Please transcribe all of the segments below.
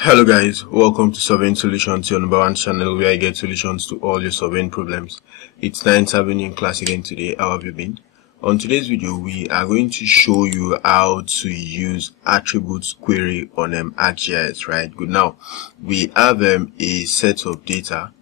Hello guys, welcome to Surveying Solutions, your number one channel where I get solutions to all your surveying problems. It's 9th Avenue in class again today. How have you been? On today's video, we are going to show you how to use attributes query on ArcGIS, right? Good. Now, we have a set of data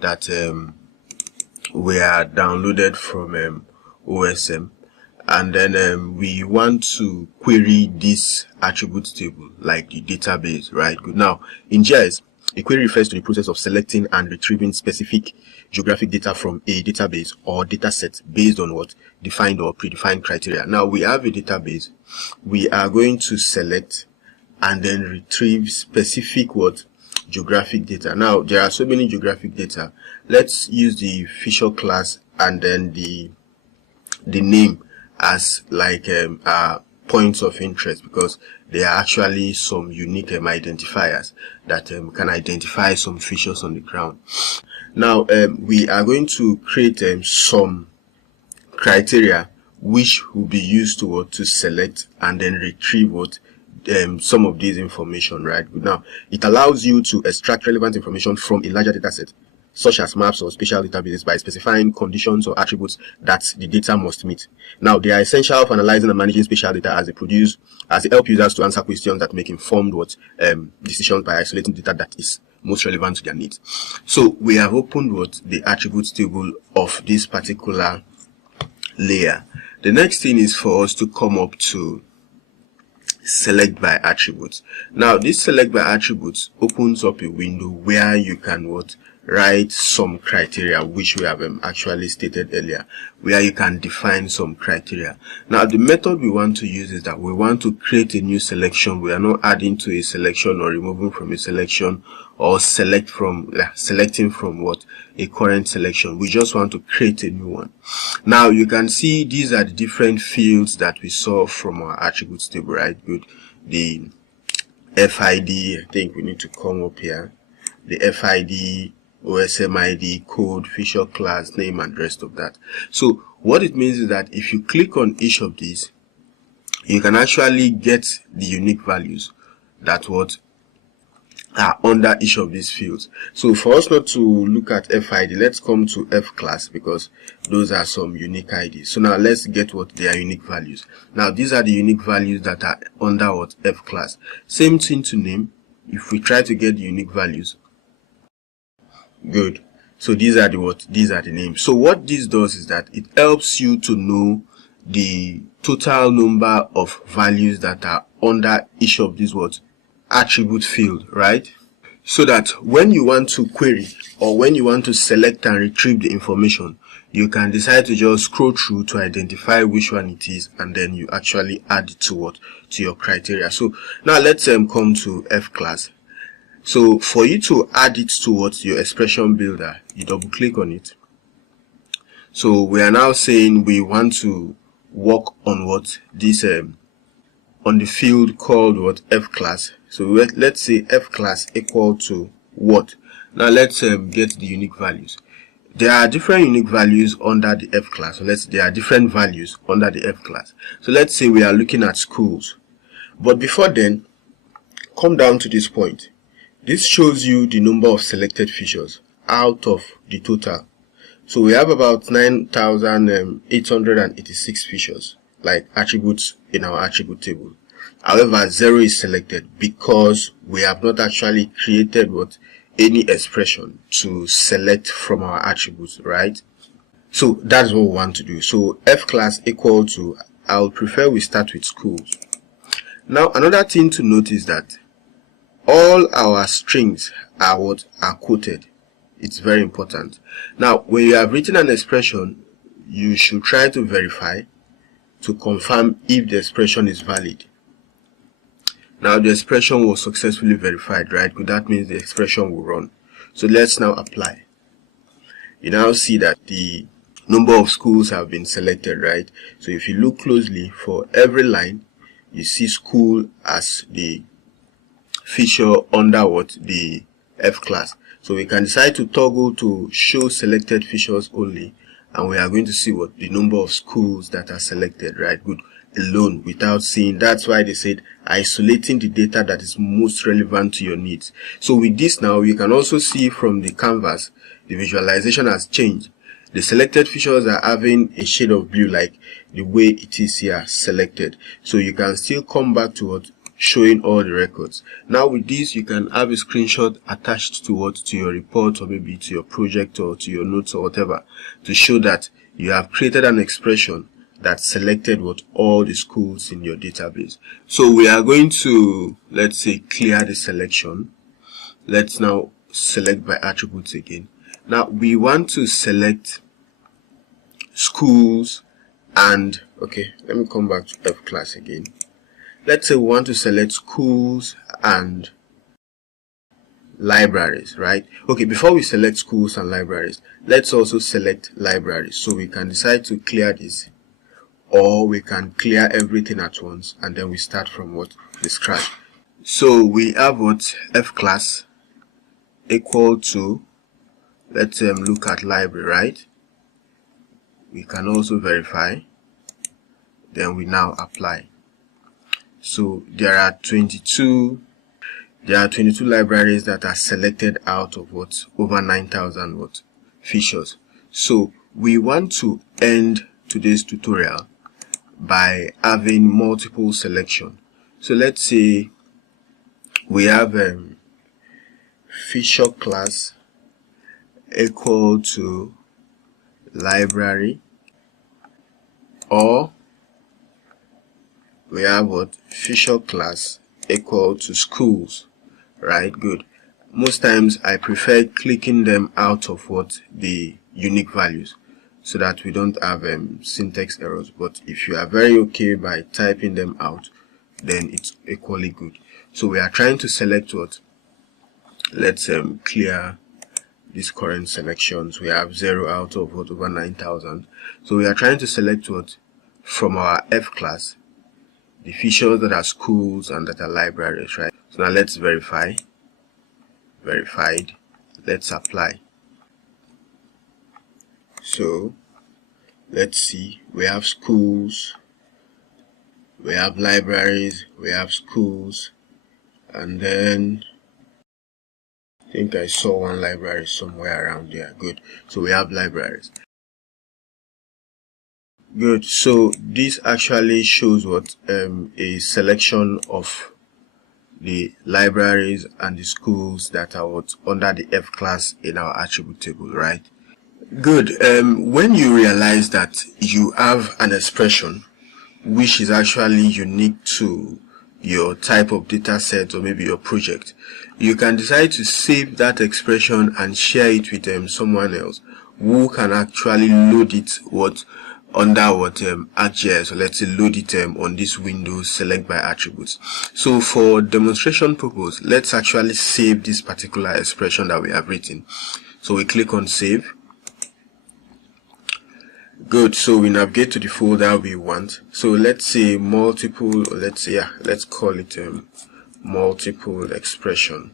that were downloaded from OSM. And then we want to query this attribute table like the database, right? Good. Now, in GIS, a query refers to the process of selecting and retrieving specific geographic data from a database or dataset based on what defined or predefined criteria. Now, we have a database. We are going to select and then retrieve specific what geographic data. Now, there are so many geographic data. Let's use the feature class and then the name as like points of interest, because there are actually some unique identifiers that can identify some features on the ground. Now we are going to create some criteria which will be used to select and then retrieve some of these information, right? Now it allows you to extract relevant information from a larger data set, such as maps or spatial databases, by specifying conditions or attributes that the data must meet. Now, they are essential for analyzing and managing spatial data as they help users to answer questions that make informed decisions by isolating data that is most relevant to their needs. So we have opened the attributes table of this particular layer. The next thing is for us to come up to select by attributes. Now, this select by attributes opens up a window where you can write some criteria, which we have actually stated earlier, where you can define some criteria. Now, the method we want to use is that we want to create a new selection. We are not adding to a selection or removing from a selection or selecting from a current selection. We just want to create a new one. Now, you can see these are the different fields that we saw from our attributes table, right? Good. The FID, I think we need to come up here. The FID, OSM ID, code, feature class, name, and rest of that. So what it means is that if you click on each of these, you can actually get the unique values that are under each of these fields. So for us not to look at FID, let's come to F class, because those are some unique IDs. So now let's get their unique values. Now these are the unique values that are under F class. Same thing to name. If we try to get the unique values, good. So these are the names. So what this does is that it helps you to know the total number of values that are under each of these attribute field, right? So that when you want to query or when you want to select and retrieve the information, you can decide to just scroll through to identify which one it is, and then you actually add it to your criteria. So now let's come to F class. So for you to add it to your expression builder, you double click on it. So we are now saying we want to work on this on the field called F class. So let's say F class equal to what? Now let's get the unique values. There are different unique values under the F class. So there are different values under the F class. So let's say we are looking at schools. But before then, come down to this point. This shows you the number of selected features out of the total. So we have about 9,886 features, like attributes in our attribute table. However, 0 is selected because we have not actually created any expression to select from our attributes, right? So that's what we want to do. So F class equal to, I would prefer we start with schools. Now another thing to note is that all our strings are quoted. It's very important. Now, when you have written an expression, you should try to verify to confirm if the expression is valid. Now, the expression was successfully verified, right? That means the expression will run. So let's now apply. You now see that the number of schools have been selected, right? So if you look closely, for every line, you see school as the feature under the F class. So we can decide to toggle to show selected features only, and we are going to see the number of schools that are selected, right? Good. alone without seeing. That's why they said isolating the data that is most relevant to your needs. So with this now, you can also see from the canvas, the visualization has changed. The selected features are having a shade of blue like the way it is here selected. So you can still come back to what showing all the records. Now with this, you can have a screenshot attached to what, to your report, or maybe to your project, or to your notes, or whatever, to show that you have created an expression that selected what, all the schools in your database. So we are going to, let's say, clear the selection. Let's now select by attributes again. Now we want to select schools and, okay, let me come back to F class again. Let's say we want to select schools and libraries, right? Okay, before we select schools and libraries, let's also select libraries. So we can decide to clear this, or we can clear everything at once and then we start from what, the scratch. So we have what, F class equal to, let's look at library, right? We can also verify, then we now apply. So there are 22 libraries that are selected out of what, over 9,000 what, features. So we want to end today's tutorial by having multiple selection. So let's say we have feature class equal to library, or we have what, feature class equal to schools, right? Good. Most times I prefer clicking them out of what, the unique values, so that we don't have syntax errors. But if you are very okay by typing them out, then it's equally good. So we are trying to select what, let's clear these current selections. We have 0 out of what, over 9,000. So we are trying to select what, from our F class, the features that are schools and that are libraries, right? So now let's verify. Verified. Let's apply. So let's see, we have schools, we have libraries, we have schools, and then I think I saw one library somewhere around here. Good. So we have libraries. Good. So this actually shows what, a selection of the libraries and the schools that are what, under the F class in our attribute table, right? Good. When you realize that you have an expression which is actually unique to your type of data set or maybe your project, you can decide to save that expression and share it with someone else who can actually load it what, under what, ArcGIS, or let's say load it on this window, select by attributes. So for demonstration purpose, let's actually save this particular expression that we have written. So we click on save. Good. So we navigate to the folder we want. So let's say multiple, let's say, let's call it multiple expression.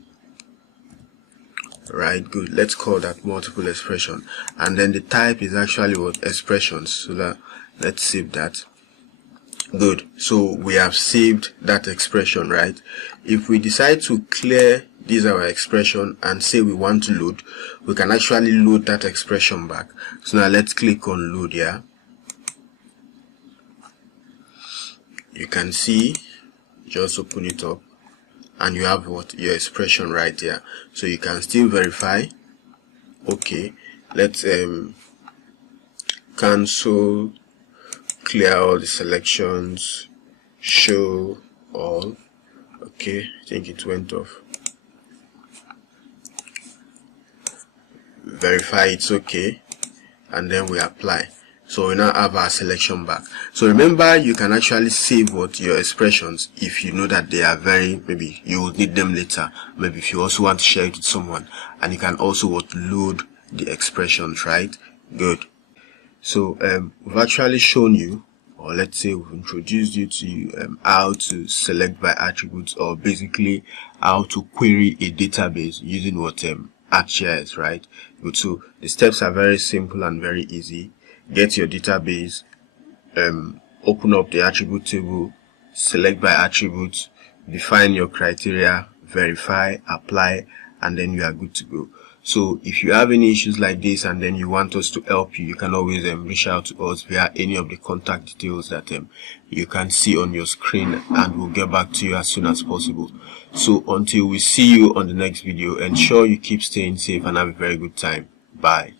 Right, good. Let's call that multiple expression, and then the type is actually what, expressions. So that, let's save that. Good. So we have saved that expression, right? If we decide to clear this our expression and say we want to load, we can actually load that expression back. So now let's click on load here. You can see, just open it up, and you have what, your expression right here. So you can still verify. Okay, let's cancel, clear all the selections, show all. Okay, I think it went off. Verify it's okay, and then we apply. So we now have our selection back. So remember, you can actually save what, your expressions, if you know that they are very, maybe you will need them later, maybe if you also want to share it with someone, and you can also what, load the expressions, right? Good. So we've actually shown you, or let's say we've introduced you to how to select by attributes, or basically how to query a database using what, ArcGIS, right? Good. So the steps are very simple and very easy. Get your database open up the attribute table, select by attribute, define your criteria, verify, apply, and then you are good to go. So if you have any issues like this and then you want us to help you, you can always reach out to us via any of the contact details that you can see on your screen, and we'll get back to you as soon as possible. So until we see you on the next video, ensure you keep staying safe and have a very good time. Bye.